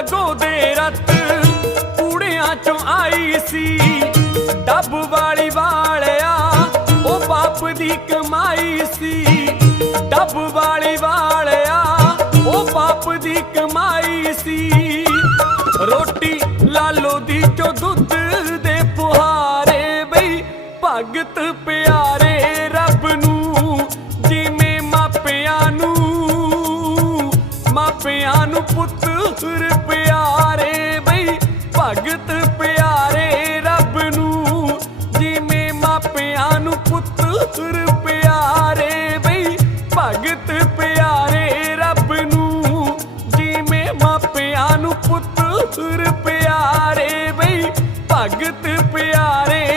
ਭਾਗੋ ਦੇ ਰਤ ਕੂੜਿਆਂ ਚੋਂ ਆਈ ਸੀ। ਡੱਬ ਵਾਲੀ ਵਾਲਿਆ, ਉਹ ਬਾਪ ਦੀ ਕਮਾਈ ਸੀ। ਡੱਬ ਵਾਲੀ ਵਾਲਿਆ, ਉਹ ਬਾਪ ਦੀ ਕਮਾਈ ਸੀ। ਰੋਟੀ ਲਾਲੋ ਦੀ ਚੋ ਦੁੱਧ ਦੇ ਪੁਹਾਰੇ ਬਈ, ਭਗਤ ਪਿਆਰੇ ਰੱਬ ਨੂੰ, ਜਿਵੇਂ ਮਾਪਿਆਂ ਨੂੰ ਮਾਪਿਆਂ ਨੂੰ ਪੁੱਤ ਸੁਰ ਪਿਆਰੇ ਬਈ, ਭਗਤ ਪਿਆਰੇ ਰੱਬ ਨੂੰ। ਜਿਵੇਂ ਮਾਪਿਆਂ ਨੂੰ ਪੁੱਤ ਸੁਰ ਪਿਆਰੇ ਬਈ, ਭਗਤ ਪਿਆਰੇ ਰੱਬ ਨੂੰ। ਜਿਵੇਂ ਮਾਪਿਆਂ ਨੂੰ ਪੁੱਤ ਸੁਰ ਪਿਆਰੇ ਬਈ, ਭਗਤ ਪਿਆਰੇ